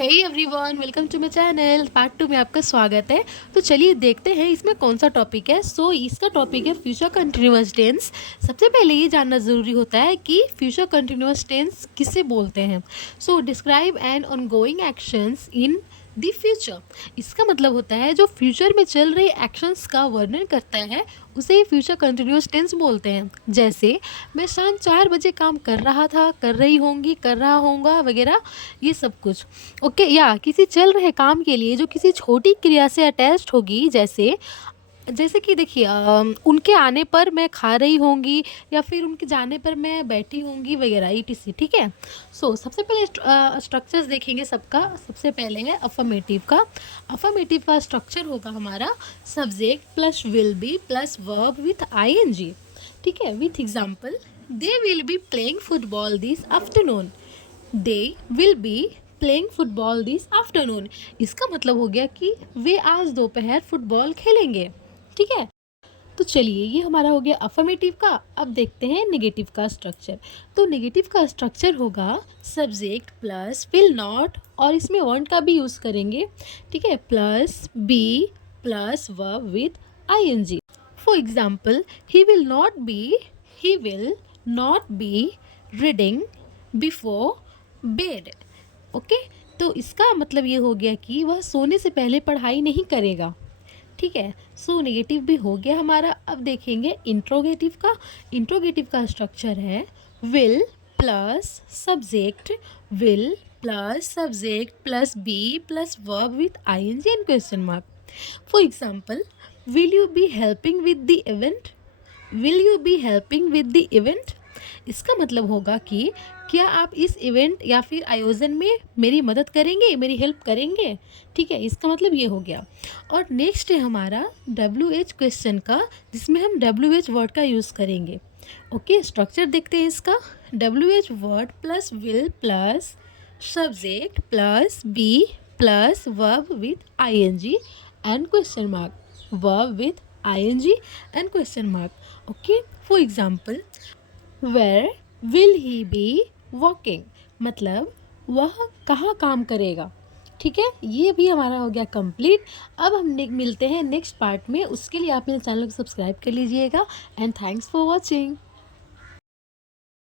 Hey everyone, welcome to my channel. Part 2 में आपका स्वागत है। तो चलिए देखते हैं इसमें कौन सा टॉपिक है। इसका टॉपिक है फ्यूचर कंटिन्यूअस टेंस। सबसे पहले ये जानना ज़रूरी होता है कि फ्यूचर कंटिन्यूअस टेंस किसे बोलते हैं। Describe an ongoing actions in the future. इसका मतलब होता है जो फ्यूचर में चल रही एक्शंस का वर्णन करता है उसे ही फ्यूचर कंटिन्यूअस टेंस बोलते हैं। जैसे मैं शाम 4 बजे काम कर रहा था, कर रही होंगी, कर रहा होऊंगा वगैरह, ये सब कुछ। ओके, या किसी चल रहे काम के लिए जो किसी छोटी क्रिया से अटैच्ड होगी, जैसे जैसे कि देखिए उनके आने पर मैं खा रही होंगी या फिर उनके जाने पर मैं बैठी होंगी वगैरह ईटीसी। ठीक है। सबसे पहले स्ट्रक्चर्स देखेंगे सबका। सबसे पहले है अफर्मेटिव का। अफर्मेटिव का स्ट्रक्चर होगा हमारा subject plus will be plus verb with ING. ठीक है। With example, they will be playing football this afternoon. They will be playing football this afternoon. इसका मतलब हो गया कि वे आज दोपहर फुटबॉल खेलेंगे। ठीक है। तो चलिए, ये हमारा हो गया अफर्मेटिव का। अब देखते हैं नेगेटिव का स्ट्रक्चर। तो नेगेटिव का स्ट्रक्चर होगा सब्जेक्ट प्लस विल नॉट, और इसमें वांट का भी यूज़ करेंगे। ठीक है। Plus be plus verb with ING. For example, he will not be reading before bed. Okay. तो इसका मतलब ये हो गया कि वह सोने से पहले पढ़ाई नहीं करेगा। ठीक है। नेगेटिव भी हो गया हमारा। अब देखेंगे इंट्रोगेटिव का। इंट्रोगेटिव का स्ट्रक्चर है will plus subject, will plus subject plus be plus verb with ING and question mark. For example, will you be helping with the event. Will you be helping with the event. इसका मतलब होगा कि क्या आप इस event या फिर आयोजन में मेरी मदद करेंगे, मेरी हेल्प करेंगे। ठीक है। इसका मतलब ये हो गया। और नेक्स्ट है हमारा WH क्वेश्चन का, जिसमें हम WH वर्ड का यूज़ करेंगे। ओके। स्ट्रक्चर देखते हैं इसका। WH word plus will plus subject plus be plus verb with ING and question mark. Verb with ING and question mark. Okay. For example, where will he be walking. मतलब वह कहाँ काम करेगा। ठीक है। ये भी हमारा हो गया कंप्लीट। अब हम मिलते हैं नेक्स्ट पार्ट में। उसके लिए आप मेरे चैनल को सब्सक्राइब कर लीजिएगा। And thanks for watching.